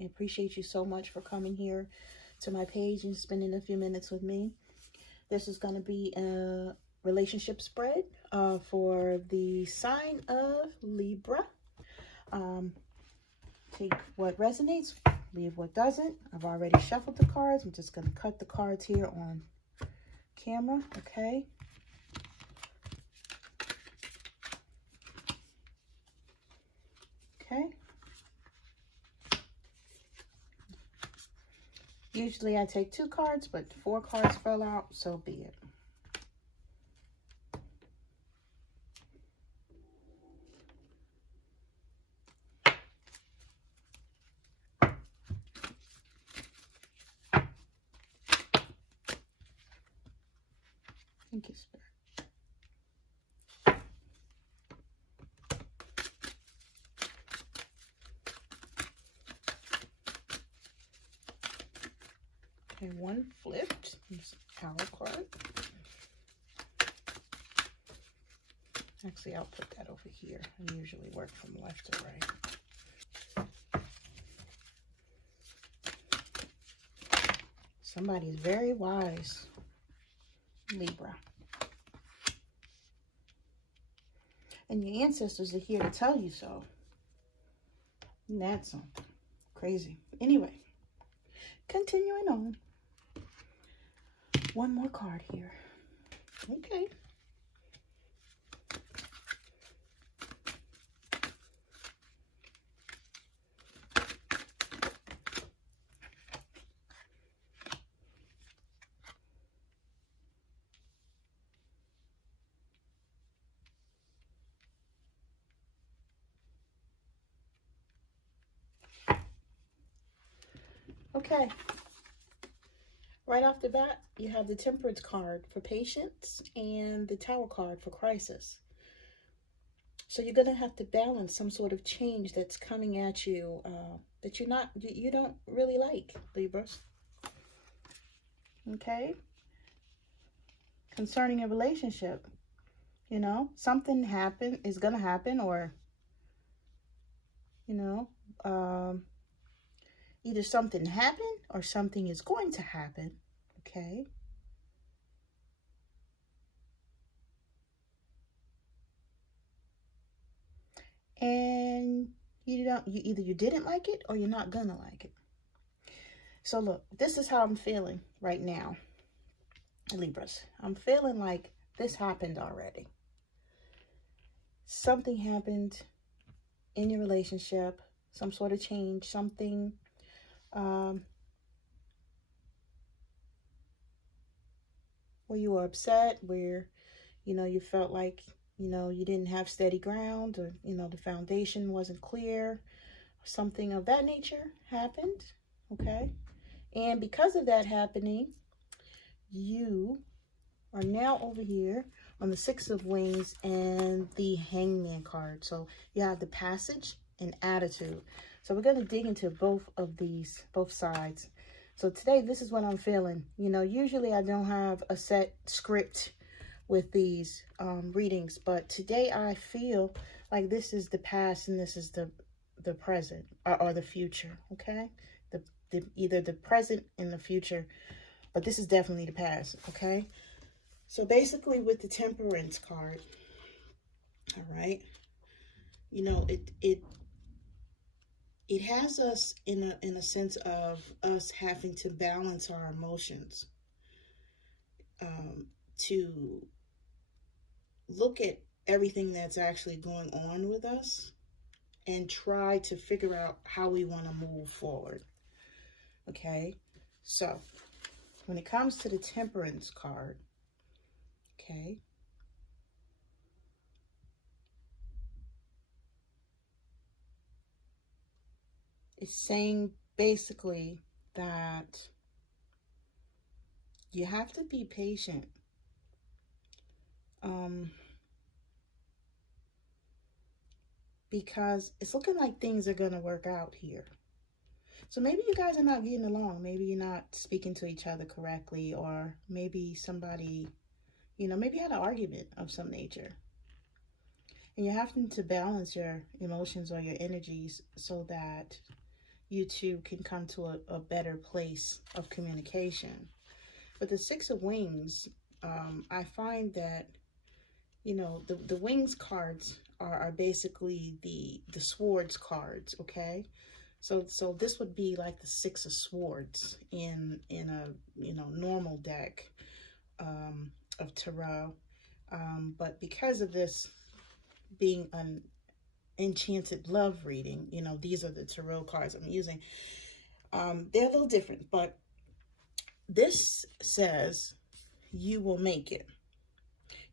I appreciate you so much for coming here to my page and spending a few minutes with me. This is going to be a relationship spread for the sign of Libra. Take what resonates, leave what doesn't. I've already shuffled the cards. I'm just going to cut the cards here on camera, okay? Okay. Usually I take 2 cards, but 4 cards fell out, so be it. Thank you, Spirit. Okay, 1 flipped. Power card. Actually, I'll put that over here. I usually work from left to right. Somebody's very wise, Libra. And your ancestors are here to tell you so. And that's something crazy. Anyway, continuing on. 1 more card here. Okay. Okay. Right off the bat, you have the Temperance card for patience and the Tower card for crisis. So you're going to have to balance some sort of change that's coming at you that you don't really like, Libras. Okay? Concerning a relationship, you know, something is going to happen, or, you know, either something happened or something is going to happen, okay? And either you didn't like it or you're not gonna like it. So look, this is how I'm feeling right now, Libras. I'm feeling like this happened already. Something happened in your relationship, some sort of change, something where you were upset, where, you know, you felt like, you know, you didn't have steady ground, or, you know, the foundation wasn't clear. Something of that nature happened, okay? And because of that happening, you are now over here on the 6 of Wings and the Hangman card. So you have the passage and attitude. So we're going to dig into both of these, both sides. So today, this is what I'm feeling. You know, usually I don't have a set script with these readings, but today I feel like this is the past and this is the present, or the future, okay? Either the present and the future, but this is definitely the past, okay? So basically with the Temperance card, all right, you know, it has us in a sense of us having to balance our emotions, to look at everything that's actually going on with us and try to figure out how we want to move forward. Okay, so when it comes to the Temperance card, okay, it's saying basically that you have to be patient. Because it's looking like things are going to work out here. So maybe you guys are not getting along. Maybe you're not speaking to each other correctly, or maybe somebody, you know, maybe you had an argument of some nature. And you're having to balance your emotions or your energies so that you two can come to a better place of communication. But the Six of Wings, I find that, you know, the Wings cards are basically the Swords cards, okay? So this would be like the Six of Swords in a, you know, normal deck of tarot. But because of this being an enchanted love reading, you know, these are the tarot cards I'm using. They're a little different, but this says you will make it.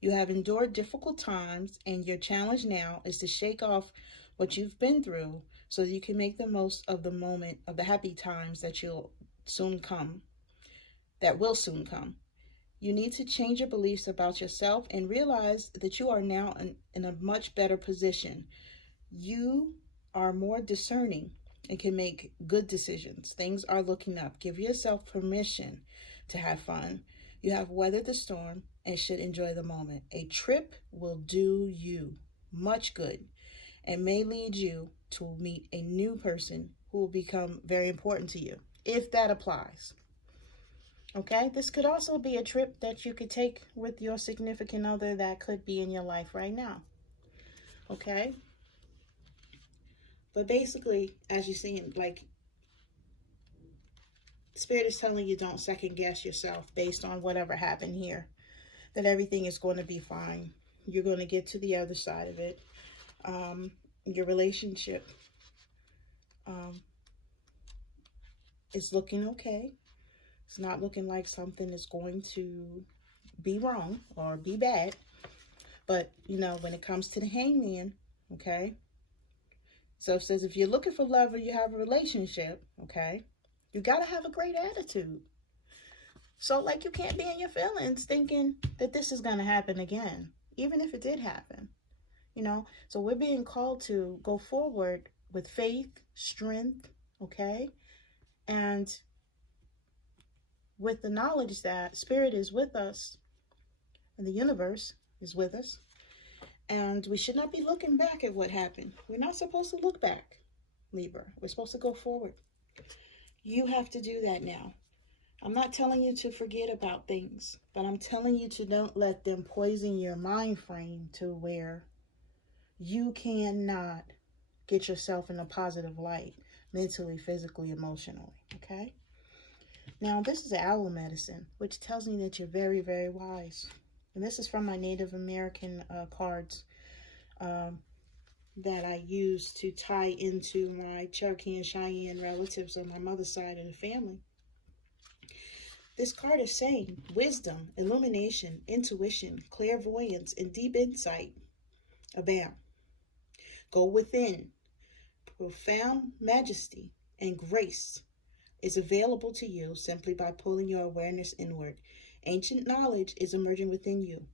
You have endured difficult times, and your challenge now is to shake off what you've been through so that you can make the most of the moment of the happy times that will soon come. You need to change your beliefs about yourself and realize that you are now in a much better position. You are more discerning and can make good decisions. Things are looking up. Give yourself permission to have fun. You have weathered the storm and should enjoy the moment. A trip will do you much good and may lead you to meet a new person who will become very important to you, if that applies. Okay, this could also be a trip that you could take with your significant other that could be in your life right now. Okay, but basically, as you're seeing, like, Spirit is telling you, don't second guess yourself based on whatever happened here, that everything is going to be fine. You're going to get to the other side of it. Your relationship is looking okay. It's not looking like something is going to be wrong or be bad. But, you know, when it comes to the Hangman, okay, so it says if you're looking for love or you have a relationship, okay, you got to have a great attitude. So, like, you can't be in your feelings thinking that this is going to happen again, even if it did happen, you know. So we're being called to go forward with faith, strength, okay, and with the knowledge that Spirit is with us and the universe is with us. And we should not be looking back at what happened. We're not supposed to look back, Libra. We're supposed to go forward. You have to do that now. I'm not telling you to forget about things, but I'm telling you to don't let them poison your mind frame to where you cannot get yourself in a positive light, mentally, physically, emotionally, okay? Now, this is owl medicine, which tells me that you're very, very wise. And this is from my Native American cards that I use to tie into my Cherokee and Cheyenne relatives on my mother's side of the family. This card is saying wisdom, illumination, intuition, clairvoyance, and deep insight abound. Go within. Profound majesty and grace is available to you simply by pulling your awareness inward. Ancient knowledge is emerging within you.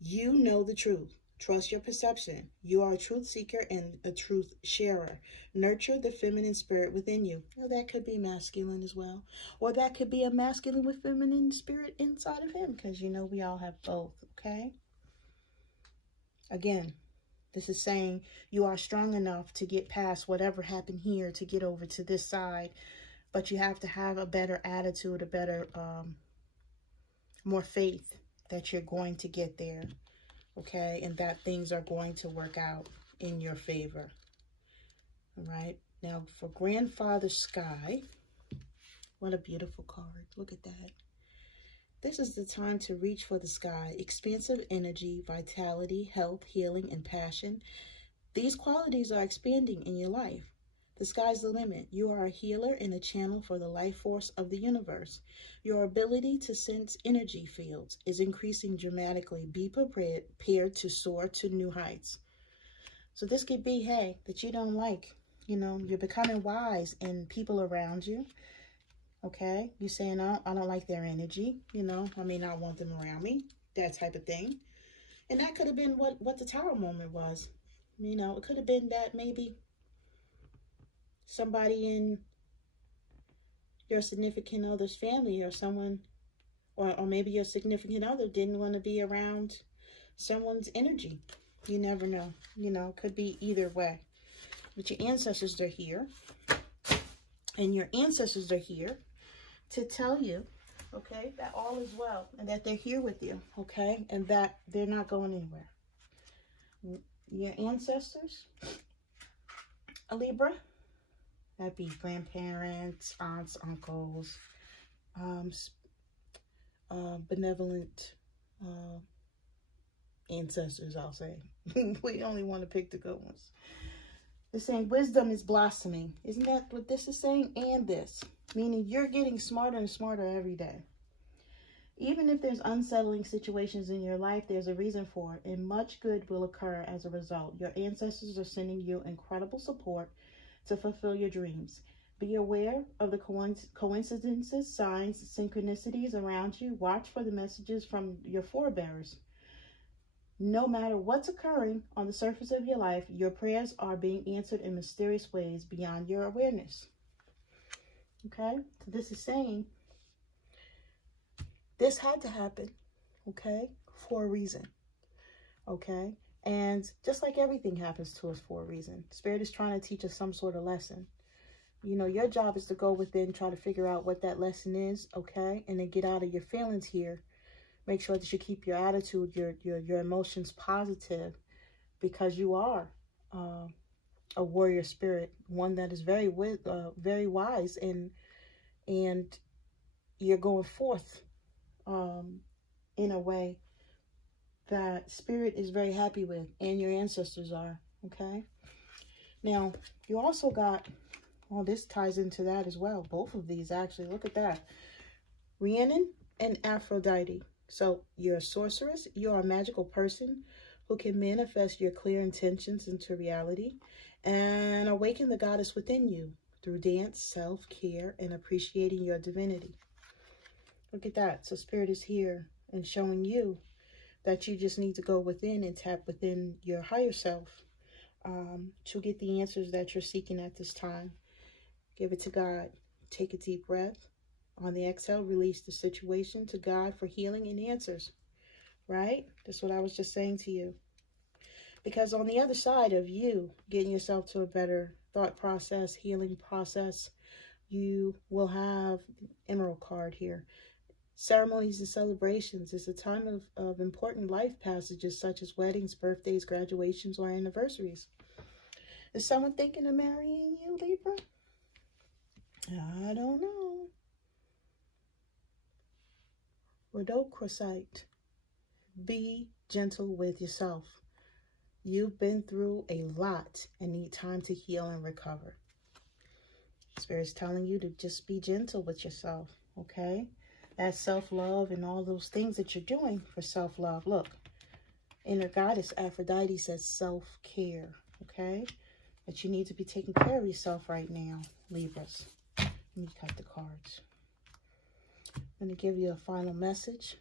You know the truth. Trust your perception. You are a truth seeker and a truth sharer. Nurture the feminine spirit within you. Now, that could be masculine as well. Or that could be a masculine with feminine spirit inside of him, because, you know, we all have both, okay? Again, this is saying you are strong enough to get past whatever happened here to get over to this side. But you have to have a better attitude, a better, more faith that you're going to get there, okay? And that things are going to work out in your favor, all right? Now, for Grandfather Sky, what a beautiful card. Look at that. This is the time to reach for the sky. Expansive energy, vitality, health, healing, and passion. These qualities are expanding in your life. The sky's the limit. You are a healer and a channel for the life force of the universe. Your ability to sense energy fields is increasing dramatically. Be prepared to soar to new heights. So this could be, hey, that you don't like. You know, you're becoming wise in people around you. Okay? You're saying, oh, I don't like their energy. You know, I may not want them around me. That type of thing. And that could have been what the Tower moment was. You know, it could have been that maybe somebody in your significant other's family or someone, or maybe your significant other didn't want to be around someone's energy. You never know. You know, could be either way. But your ancestors are here. And your ancestors are here to tell you, okay, that all is well and that they're here with you, okay, and that they're not going anywhere. Your ancestors, a Libra, that'd be grandparents, aunts, uncles, benevolent ancestors, I'll say. We only want to pick the good ones. It's saying wisdom is blossoming. Isn't that what this is saying? And this, meaning you're getting smarter and smarter every day. Even if there's unsettling situations in your life, there's a reason for it, and much good will occur as a result. Your ancestors are sending you incredible support to fulfill your dreams. Be aware of the coincidences, signs, synchronicities around you. Watch for the messages from your forebears. No matter what's occurring on the surface of your life, your prayers are being answered in mysterious ways beyond your awareness. Okay? So this is saying this had to happen, okay, for a reason. Okay? And just like everything happens to us for a reason, Spirit is trying to teach us some sort of lesson. You know, your job is to go within, try to figure out what that lesson is, okay? And then get out of your feelings here. Make sure that you keep your attitude, your emotions positive, because you are a warrior spirit, one that is very wise, and you're going forth in a way that Spirit is very happy with, and your ancestors are, okay? Now, you also got, well, this ties into that as well. Both of these, actually. Look at that. Rhiannon and Aphrodite. So you're a sorceress. You're a magical person who can manifest your clear intentions into reality and awaken the goddess within you through dance, self-care, and appreciating your divinity. Look at that. So Spirit is here and showing you that you just need to go within and tap within your higher self to get the answers that you're seeking at this time. Give it to God. Take a deep breath. On the exhale, release the situation to God for healing and answers. Right? That's what I was just saying to you. Because on the other side of you getting yourself to a better thought process, healing process, you will have the Emerald card here. Ceremonies and celebrations is a time of important life passages such as weddings, birthdays, graduations, or anniversaries. Is someone thinking of marrying you, Libra? I don't know. Rhodochrosite. Be gentle with yourself. You've been through a lot and need time to heal and recover. Spirit's telling you to just be gentle with yourself, okay? That self-love and all those things that you're doing for self-love. Look, inner goddess Aphrodite says self-care, okay? That you need to be taking care of yourself right now, Libras. Let me cut the cards. I'm going to give you a final message.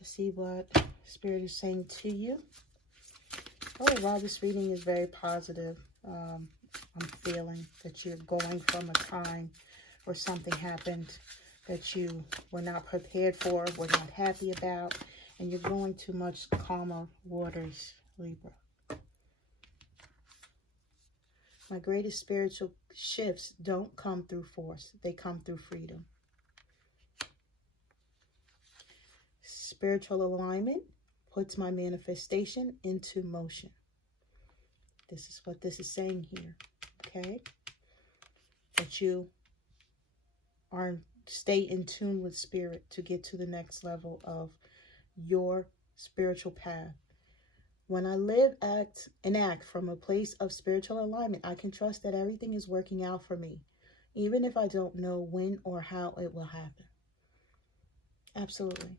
Let's see what Spirit is saying to you. Oh, wow, this reading is very positive. I'm feeling that you're going from a time where something happened that you were not prepared for, were not happy about, and you're going to much calmer waters, Libra. My greatest spiritual shifts don't come through force. They come through freedom. Spiritual alignment puts my manifestation into motion. This is what this is saying here, okay? That you stay in tune with Spirit to get to the next level of your spiritual path. When I live, act, and act from a place of spiritual alignment, I can trust that everything is working out for me, even if I don't know when or how it will happen. Absolutely.